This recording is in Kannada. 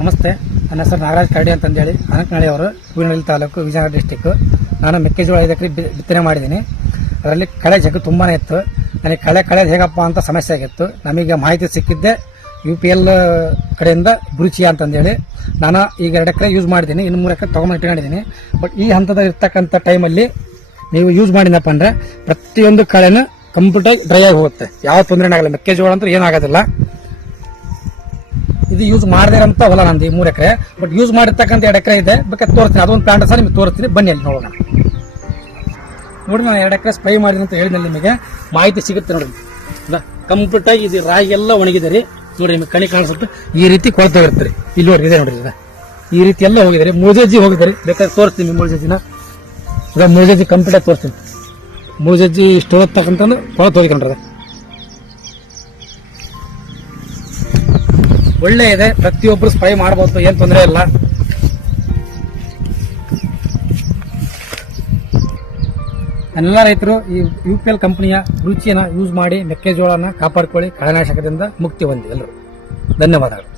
ನಮಸ್ತೆ, ನನ್ನ ಹೆಸರು ನಾಗರಾಜ್ ಕರಡಿ ಅಂತಂದೇಳಿ ಅನಕನಹಳ್ಳಿಯವರು, ಹೂವಿನಹಳ್ಳಿ ತಾಲೂಕು, ವಿಜಯನಗರ ಡಿಸ್ಟಿಕ್. ನಾನು ಮೆಕ್ಕೆಜೋಳ 5 ಎಕರೆ ಬಿತ್ತನೆ ಮಾಡಿದ್ದೀನಿ. ಅದರಲ್ಲಿ ಕಳೆ ಜಗ್ಗು ತುಂಬಾ ಇತ್ತು. ನನಗೆ ಕಳೆ ಹೇಗಪ್ಪ ಅಂತ ಸಮಸ್ಯೆ ಆಗಿತ್ತು. ನಮಗೆ ಮಾಹಿತಿ ಸಿಕ್ಕಿದ್ದೆ UPL ಕಡೆಯಿಂದ ಗುರುಚಿ ಅಂತಂದೇಳಿ. ನಾನು ಈಗ 2 ಎಕರೆ ಯೂಸ್ ಮಾಡಿದ್ದೀನಿ, ಇನ್ನು 3 ಎಕರೆ ತೊಗೊಂಡು ಇಟ್ಕೊಂಡಿದ್ದೀನಿ. ಬಟ್ ಈ ಹಂತದ ಇರ್ತಕ್ಕಂಥ ಟೈಮಲ್ಲಿ ನೀವು ಯೂಸ್ ಮಾಡಿದಪ್ಪ ಅಂದರೆ ಪ್ರತಿಯೊಂದು ಕಳೆನೂ ಕಂಪ್ಲೀಟಾಗಿ ಡ್ರೈ ಆಗಿ ಹೋಗುತ್ತೆ. ಯಾವ ತೊಂದರೆ ಆಗಲ್ಲ. ಮೆಕ್ಕೆಜೋಳ ಅಂತ ಏನಾಗೋದಿಲ್ಲ. ಇದು ಯೂಸ್ ಮಾಡದೇ ಅಂತ ಹೊಲ ನಂದು ಈ 3 ಎಕರೆ. ಬಟ್ ಯೂಸ್ ಮಾಡಿರ್ತಕ್ಕಂಥ 2 ಎಕರೆ ಇದೆ. ಬೇಕಾದ್ರೆ ತೋರಿಸ್ತೀನಿ, ಅದೊಂದು ಪ್ಲಾಂಟ್ ಸಹ ನಿಮಗೆ ತೋರಿಸ್ತೀನಿ, ಬನ್ನಿ ಅಲ್ಲಿ ನೋಡೋಣ. ನೋಡಿ, ನಾನು 2 ಎಕರೆ ಸ್ಪ್ರೈ ಮಾಡಿದ್ದೀನಿ ಅಂತ ಹೇಳಿದಲ್ಲಿ ನಿಮಗೆ ಮಾಹಿತಿ ಸಿಗುತ್ತೆ. ನೋಡಿ, ಕಂಪ್ಲೀಟ್ ಆಗಿ ಇದು ರಾಗಿ ಎಲ್ಲ ಒಣಗಿದೆ ರೀ. ನೋಡಿ, ನಿಮಗೆ ಕಣಿ ಕಾಣಿಸುತ್ತೆ. ಈ ರೀತಿ ಕೊಳ್ತಾ ಇರ್ತೀರಿ. ಇಲ್ಲಿವರೆಗೆ ಇದೆ ನೋಡ್ರಿ. ಈ ರೀತಿ ಎಲ್ಲ ಹೋಗಿದ್ದಾರೆ. ಮೂಜಜ್ಜಿ ಹೋಗಿದ್ದಾರೆ. ಬೇಕಾದ್ರೆ ತೋರಿಸ್ತೀನಿ ಮೂಜಜ್ಜಿನ. ಮೂಜಜ್ಜಿ ಕಂಪ್ಲೀಟ್ ಆಗಿ ತೋರಿಸ್ತೀನಿ. ಮೂಜಜ್ಜಿ ಇಷ್ಟು ಹೋಗ್ತಕ್ಕಂಥ ಕೊಳತು ಹೋಗಿಕೊಂಡ್ರೆ ಒಳ್ಳೆ ಇದೆ. ಪ್ರತಿಯೊಬ್ಬರು ಸ್ಪ್ರೈ ಮಾಡಬಹುದು, ಏನ್ ತೊಂದರೆ ಇಲ್ಲ. ಎಲ್ಲ ರೈತರು ಈ UPL ಕಂಪನಿಯ ರುಚಿಯನ್ನ ಯೂಸ್ ಮಾಡಿ ಮೆಕ್ಕೆಜೋಳನ ಕಾಪಾಡಿಕೊಳ್ಳಿ. ಕಳೆನಾಶಕದಿಂದ ಮುಕ್ತಿ ಹೊಂದಿ ಎಲ್ಲರೂ. ಧನ್ಯವಾದಗಳು.